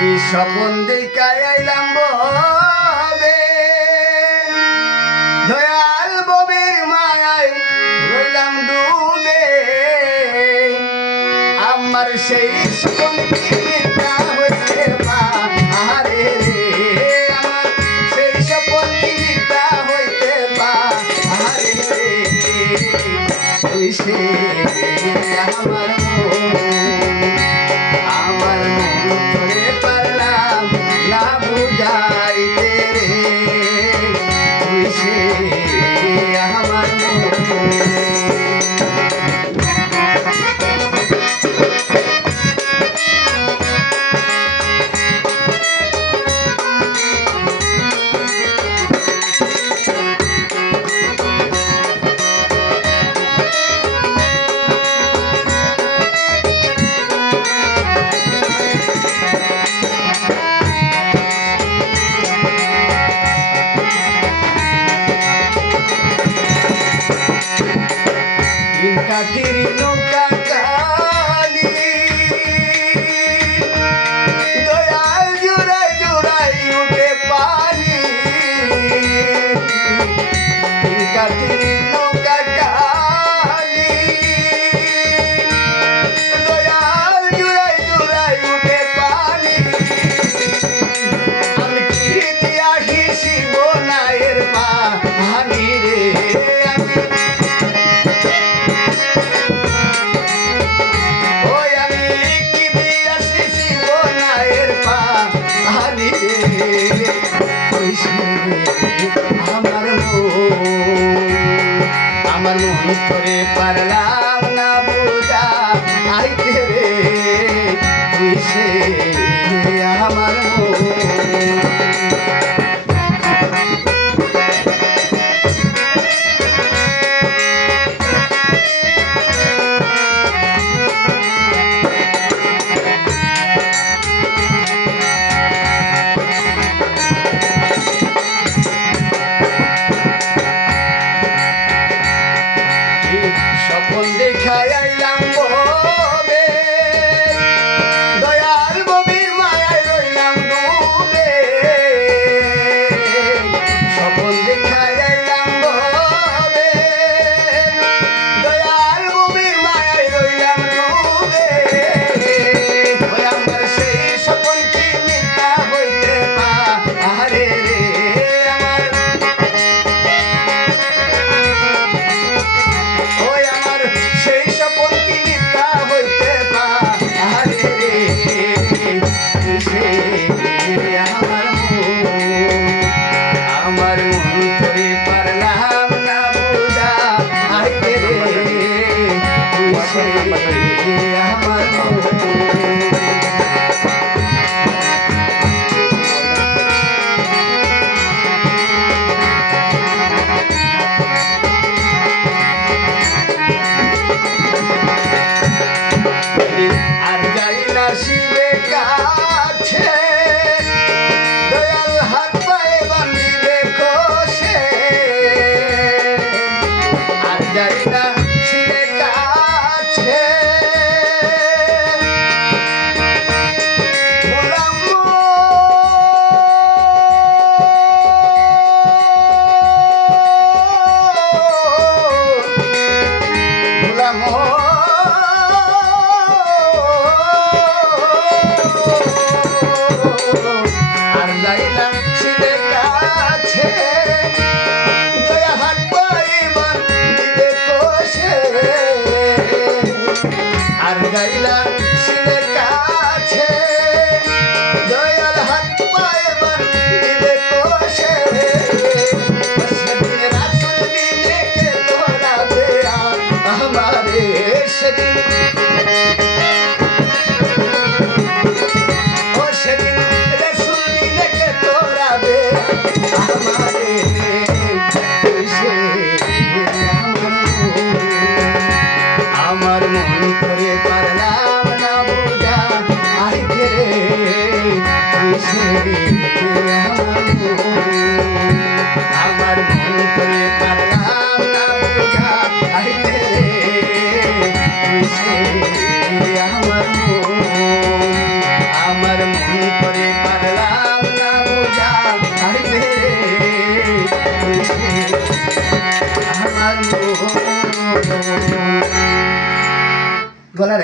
কি স্বপন দেখায় আইলাম ববে দয়াল ববের মায়ায় রইলাম ডুবে আমার সেই স্বপন কি মিথ্যা হইতে পারে রে আমার সেই স্বপন কি মিথ্যা হইতে পারে রে তুই সে আমার কাঠির নৌকা কালি দয়াল জোড়াই জোড়াই উঠে পানি কাঠির নৌকা কালি দয়াল জোড়াই জোড়াই উঠে পানি আমি কি দিয়া হিসিব নায়ের পানি রে আমার মন করে পারলাম না বুঝা আইতে রে তুই সে আমার স্বপন দেখায় আইলাম ববে দয়াল ববির মায়ায় রইলাম ডুবে স্বপন দেখায় আইলাম ববে দয়াল ববির মায়ায় রইলাম ডুবে ওই আমার সেই স্বপন কি মিথ্যা হইতে পারে রে আমার সেই স্বপন কি মিথ্যা হইতে পারে রে আমার মন করে পারলাম না বুঝা আইতে রে আমার আর যাই না শিবে কাছে দয়াল হাত পায়ে বান্ধিবে খোসে আর যাই না শিবে কাছে আর যাইলাম শিবে কাছে দয়া হাত পায়ে বান্ধিবে কোষে আর যাইলাম শিবে কাছে দয়াল হাত পায়ে বান্ধিবে কোষে সেদিন রাসূল দিনে কে তোরাবে আমারে সেদিন আমার মন করে পারলাম না বুঝা আইতে রে আমার মন করে পারলাম না বুঝা আইতে রে আমার মন করে গলার